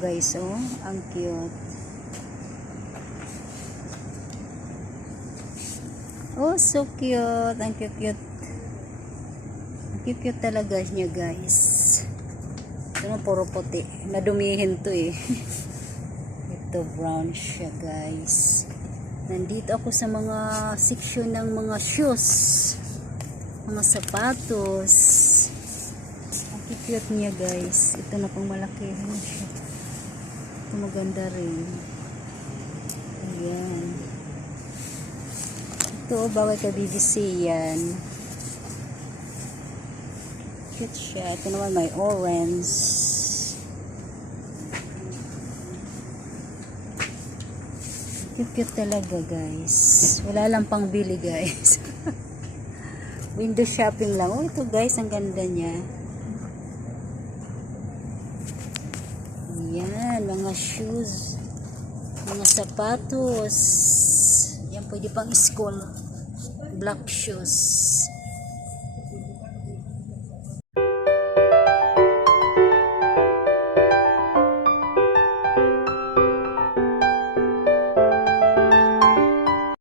guys, oh. Ang cute. Oh, so cute. Ang cute-cute. Ang cute-cute talaga niya, guys. Ito na, puro puti. Nadumihin to eh. Ito, brown siya, guys. Nandito ako sa mga section ng mga shoes. Mga sapatos. Cute niya, guys. Ito na pang malaki rin. Ito maganda rin. Ayan. Ito, bawal ka BBC yan. Cute siya. Ito naman may orange. Cute cute talaga guys. Wala lang pang bili guys. Window shopping lang. Oh, ito guys, ang ganda niya. Yan, mga shoes. Mga sapatos. Yan, pwede pang school. Black shoes.